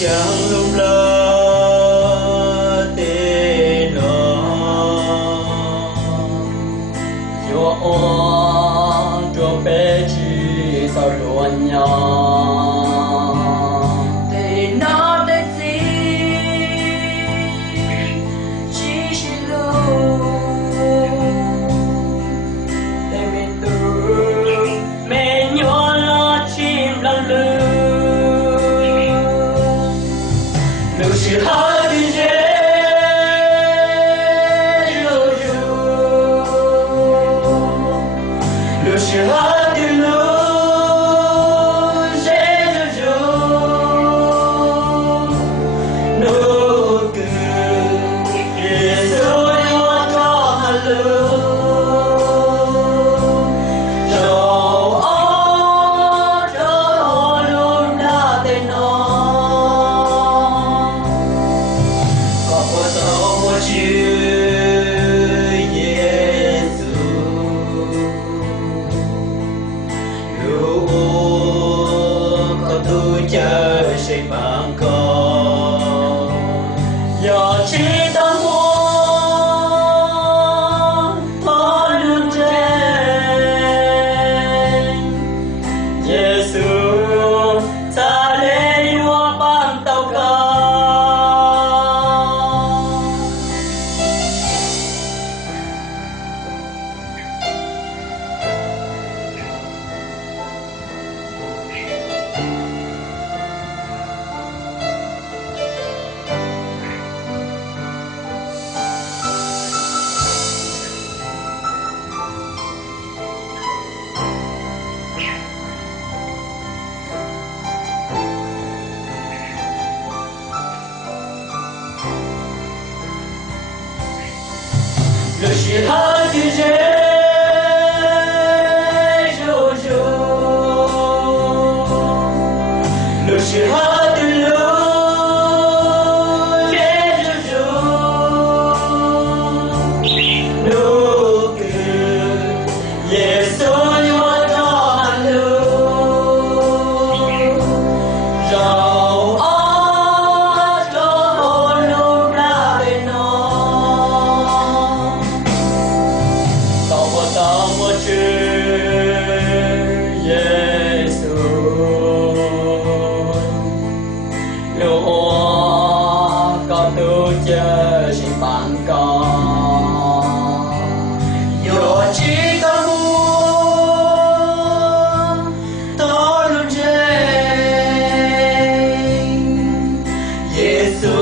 chẳng lung lơ tê nó chúa oan chúa bé chỉ sao luôn nhau tê nó tê gì chỉ luôn tê mình tu mẹ nhỏ lo chim lăng lư lưu sĩ hai đi dễ ru ru lưu sĩ hai đi lưu dễ ru ru nụ cười Giêsu yêu cho hà lưu chờ sẽ bằng con giờ chỉ tâm muốn thôi luôn trên Giêsu ta lên hoa ban tàu ca le chien du Jojo, le chien de l'eau, Jojo, nos cœurs, Yesu nous dans l'eau, Jean entre nos bras et non. Tamo Giêsu, lưu hoa có tu chờ xin bạn con, dù chỉ có muốn tôi luôn trên Giêsu